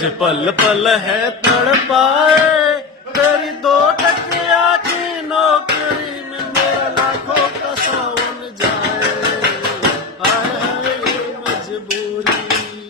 मुझे पल पल है तड़पाए, तेरी 2 टकिया की नौकरी में मेरा लाखों का सावन जाए। हाय हाय ये मजबूरी।